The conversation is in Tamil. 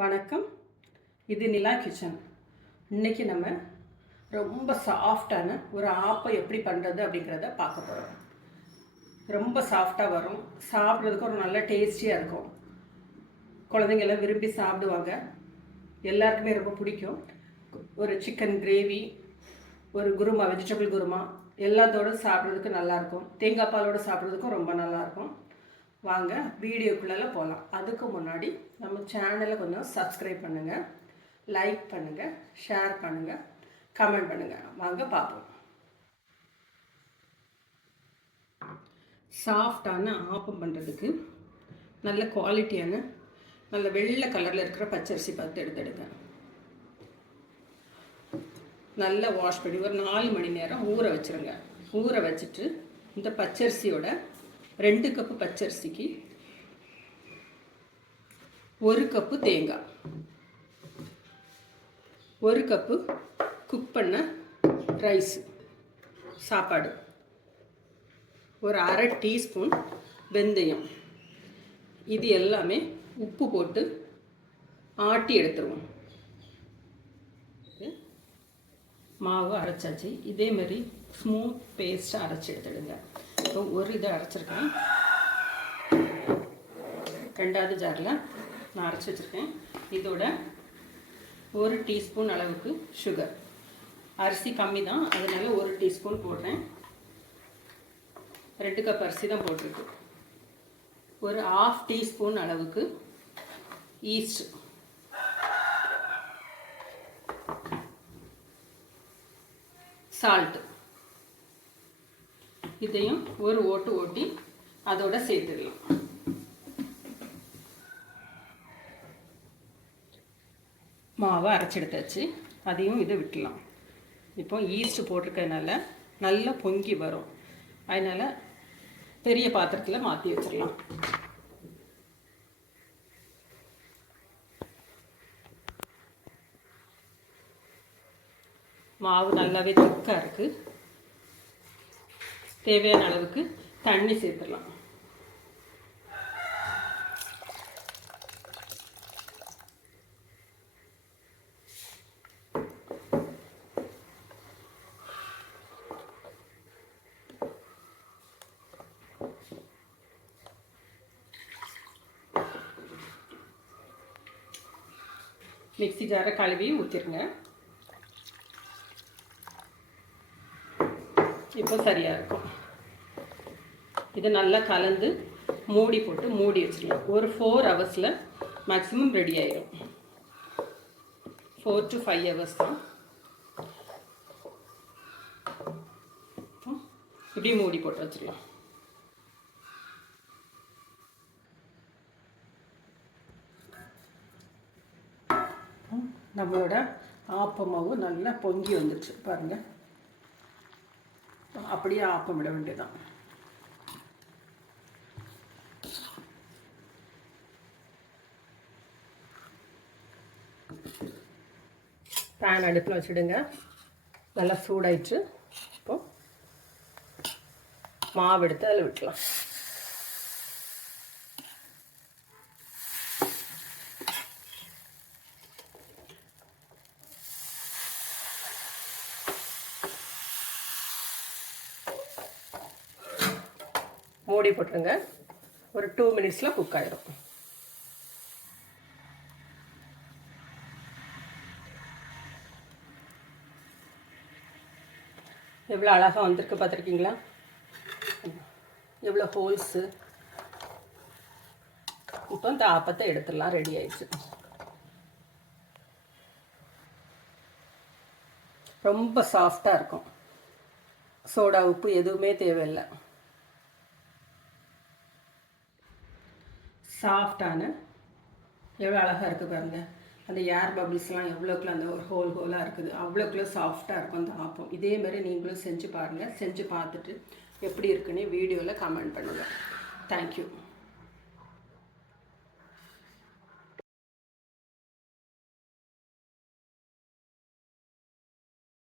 வணக்கம். இது நிலா கிச்சன். இன்றைக்கி நம்ம ரொம்ப சாஃப்டான ஒரு ஆப்பம் எப்படி பண்ணுறது அப்படிங்கிறத பார்க்க போகிறோம். ரொம்ப சாஃப்டாக வரும், சாப்பிட்றதுக்கு ஒரு நல்ல டேஸ்டியாக இருக்கும். குழந்தைங்கெல்லாம் விரும்பி சாப்பிடுவாங்க, எல்லாருக்குமே ரொம்ப பிடிக்கும். ஒரு சிக்கன் கிரேவி, ஒரு குருமா, வெஜிடபிள் குருமா எல்லாத்தோடு சாப்பிட்றதுக்கு நல்லாயிருக்கும். தேங்காய் பாலோடு சாப்பிட்றதுக்கும் ரொம்ப நல்லாயிருக்கும். வாங்க வீடியோக்குள்ளே போகலாம். அதுக்கு முன்னாடி நம்ம சேனலை கொஞ்சம் சப்ஸ்கிரைப் பண்ணுங்கள், லைக் பண்ணுங்கள், ஷேர் பண்ணுங்கள், கமெண்ட் பண்ணுங்கள். வாங்க பார்ப்போம். சாஃப்டான ஆப்பம் பண்ணுறதுக்கு நல்ல குவாலிட்டியான நல்ல வெள்ளை கலரில் இருக்கிற பச்சரிசி பார்த்து எடுத்துடுங்க. நல்லா வாஷ் பண்ணி ஒரு 4 மணி நேரம் ஊற வச்சுருங்க. ஊற வச்சுட்டு இந்த பச்சரிசியோட 2 கப்பு பச்சரிசிக்கு 1 கப்பு தேங்காய், 1 கப்பு குக் பண்ண ரைஸ் சாப்பாடு, ஒரு அரை டீஸ்பூன் வெந்தயம், இது எல்லாமே உப்பு போட்டு ஆட்டி எடுத்துருவோம். மாவு அரைச்சாச்சு. இதேமாரி ஸ்மூத் பேஸ்ட்டாக அரைச்சி எடுத்துடுங்க. இப்போ ஒரு இதை அரைச்சிருக்கேன், 2வது ஜாரில் நான் அரைச்சி வச்சுருக்கேன். இதோட 1 டீஸ்பூன் அளவுக்கு சுகர், அரிசி கம்மி தான் அதனால் 1 டீஸ்பூன் போடுறேன். 2 கப் அரிசி தான் போட்டிருக்கு. ஒரு 1/2 டீஸ்பூன் அளவுக்கு ஈஸ்ட், சால்ட்டு, இதையும் ஒரு ஓட்டு ஓட்டி அதோட சேர்த்துடலாம். மாவை அரைச்செடுத்தாச்சு, அதையும் இதை விட்டுலாம். இப்போ ஈஸ்ட் போட்டிருக்கனால நல்லா பொங்கி வரும், அதனால் பெரிய பாத்திரத்தில் மாற்றி வச்சிடலாம். மாவு நல்லாவே திக்காக இருக்குது. தேவையான அளவுக்கு தண்ணி சேர்த்துடலாம். மிக்ஸி ஜாரை கழுவி ஊற்றிடுங்க. இப்போ சரியாக இருக்கும். இது நல்லா கலந்து மூடி போட்டு மூடி வச்சிடலாம். ஒரு 4 ஹவர்ஸில் மேக்ஸிமம் ரெடி ஆயிடும். 4 to 5 ஹவர்ஸ் தான். இப்படி மூடி போட்டு வச்சிடலாம். நம்மளோட ஆப்பமாவு நல்லா பொங்கி வந்துடுச்சு பாருங்கள். அப்படியே ஆப்பம் விட வேண்டியதான். பேன் அடுப்பில் வச்சுடுங்க. நல்லா சூடாயிடுச்சு. இப்போ மாவு எடுத்து அதில் விட்டுலாம். மூடி போட்டுருங்க. ஒரு 2 மினிட்ஸில் குக் ஆகிடும். எவ்வளோ அழகாக வந்திருக்கு பார்த்துருக்கீங்களா? எவ்வளோ ஹோல்ஸு. இப்போ இந்த ஆப்பத்தை எடுத்துடலாம். ரெடி ஆயிடுச்சு. ரொம்ப சாஃப்டாக இருக்கும். சோடா உப்பு எதுவுமே தேவையில்லை. சாஃப்டான எவ்வளோ அழகாக இருக்குது பாருங்கள். அந்த ஏர் பபிள்ஸ்லாம் எவ்வளோக்குள்ள அந்த ஒரு ஹோலாக இருக்குது, அவ்வளோக்குள்ள சாஃப்டாக இருக்கும் அந்த ஆப்பம். இதே மாதிரி நீங்களும் செஞ்சு பாருங்கள். செஞ்சு பார்த்துட்டு எப்படி இருக்குன்னு வீடியோவில் கமெண்ட் பண்ணுங்கள். தேங்க்யூ.